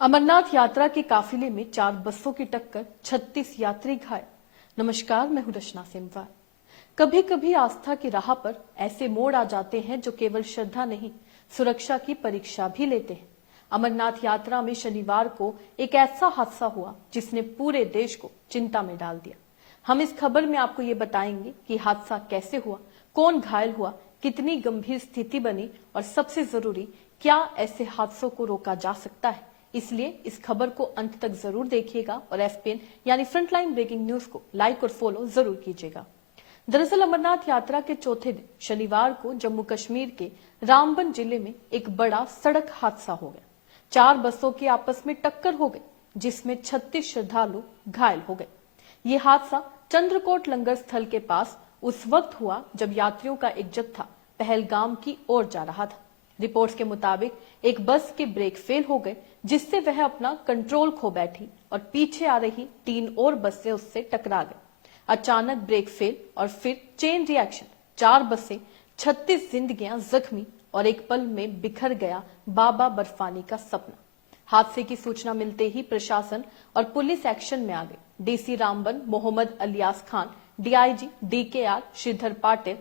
अमरनाथ यात्रा के काफिले में 4 बसों की टक्कर, 36 यात्री घायल। नमस्कार, मैं हूं रचना सिमवार। कभी कभी आस्था की राह पर ऐसे मोड़ आ जाते हैं जो केवल श्रद्धा नहीं, सुरक्षा की परीक्षा भी लेते हैं। अमरनाथ यात्रा में शनिवार को एक ऐसा हादसा हुआ जिसने पूरे देश को चिंता में डाल दिया। हम इस खबर में आपको ये बताएंगे कि हादसा कैसे हुआ, कौन घायल हुआ, कितनी गंभीर स्थिति बनी और सबसे जरूरी, क्या ऐसे हादसों को रोका जा सकता है। इसलिए इस खबर को अंत तक जरूर देखिएगा और एफपीएन यानी फ्रंटलाइन ब्रेकिंग न्यूज को लाइक और फॉलो जरूर कीजिएगा। दरअसल अमरनाथ यात्रा के चौथे दिन शनिवार को जम्मू कश्मीर के रामबन जिले में एक बड़ा सड़क हादसा हो गया। 4 बसों की आपस में टक्कर हो गई, जिसमें 36 श्रद्धालु घायल हो गए। ये हादसा चंद्रकोट लंगर स्थल के पास उस वक्त हुआ जब यात्रियों का एक जत्था पहलगाम की ओर जा रहा था। रिपोर्ट्स के मुताबिक एक बस के ब्रेक फेल हो गए, जिससे वह अपना कंट्रोल खो बैठी और पीछे आ रही 3 और बसें उससे टकरा गई। अचानक ब्रेक फेल और फिर चेन रिएक्शन, 4 बसें, 36 जिंदगियां जख्मी और एक पल में बिखर गया बाबा बर्फानी का सपना। हादसे की सूचना मिलते ही प्रशासन और पुलिस एक्शन में आ गई। DC Ramban Mohammad Alyas Khan, DIG DKR Shridhar Patil,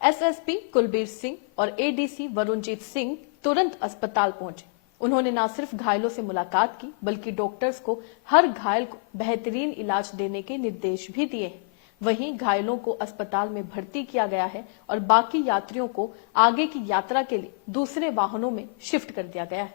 SSP Kulbir Singh और एडीसी वरुणजीत सिंह तुरंत अस्पताल पहुंचे। उन्होंने न सिर्फ घायलों से मुलाकात की, बल्कि डॉक्टर्स को हर घायल को बेहतरीन इलाज देने के निर्देश भी दिए हैं। वहीं घायलों को अस्पताल में भर्ती किया गया है और बाकी यात्रियों को आगे की यात्रा के लिए दूसरे वाहनों में शिफ्ट कर दिया गया है,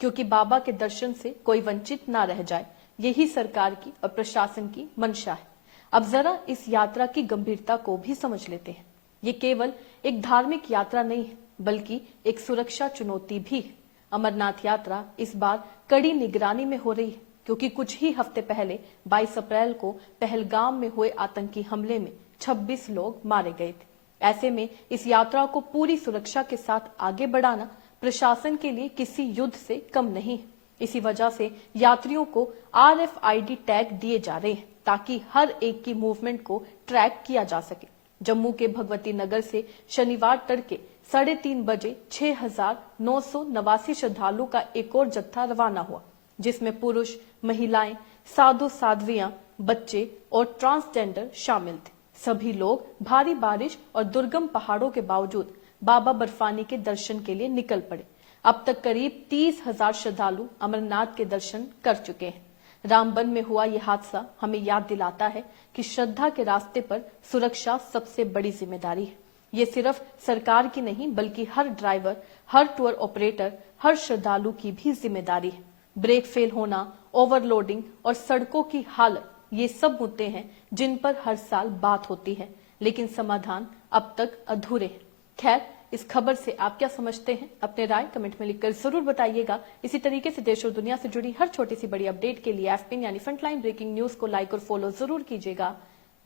क्योंकि बाबा के दर्शन से कोई वंचित न रह जाए, यही सरकार की और प्रशासन की मंशा है। अब जरा इस यात्रा की गंभीरता को भी समझ लेते हैं। ये केवल एक धार्मिक यात्रा नहीं है, बल्कि एक सुरक्षा चुनौती भी है। अमरनाथ यात्रा इस बार कड़ी निगरानी में हो रही है, क्योंकि कुछ ही हफ्ते पहले 22 अप्रैल को पहलगाम में हुए आतंकी हमले में 26 लोग मारे गए थे। ऐसे में इस यात्रा को पूरी सुरक्षा के साथ आगे बढ़ाना प्रशासन के लिए किसी युद्ध से कम नहीं है। इसी वजह से यात्रियों को RFID टैग दिए जा रहे हैं, ताकि हर एक की मूवमेंट को ट्रैक किया जा सके। जम्मू के भगवती नगर से शनिवार तड़के 3:30 बजे 6,989 श्रद्धालु का एक और जत्था रवाना हुआ, जिसमें पुरुष, महिलाएं, साधु साध्वियां, बच्चे और ट्रांसजेंडर शामिल थे। सभी लोग भारी बारिश और दुर्गम पहाड़ों के बावजूद बाबा बर्फानी के दर्शन के लिए निकल पड़े। अब तक करीब 30,000 श्रद्धालु अमरनाथ के दर्शन कर चुके हैं। रामबन में हुआ यह हादसा हमें याद दिलाता है कि श्रद्धा के रास्ते पर सुरक्षा सबसे बड़ी जिम्मेदारी है। ये सिर्फ सरकार की नहीं, बल्कि हर ड्राइवर, हर टूर ऑपरेटर, हर श्रद्धालु की भी जिम्मेदारी है। ब्रेक फेल होना, ओवरलोडिंग और सड़कों की हालत, ये सब मुद्दे हैं जिन पर हर साल बात होती है, लेकिन समाधान अब तक अधूरे हैं। खैर, इस खबर से आप क्या समझते हैं? अपने राय कमेंट में लिखकर जरूर बताइएगा। इसी तरीके से देश और दुनिया से जुड़ी हर छोटी सी बड़ी अपडेट के लिए एफपीएन यानी फ्रंटलाइन ब्रेकिंग न्यूज को लाइक और फॉलो जरूर कीजिएगा।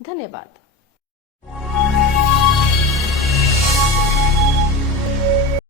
धन्यवाद।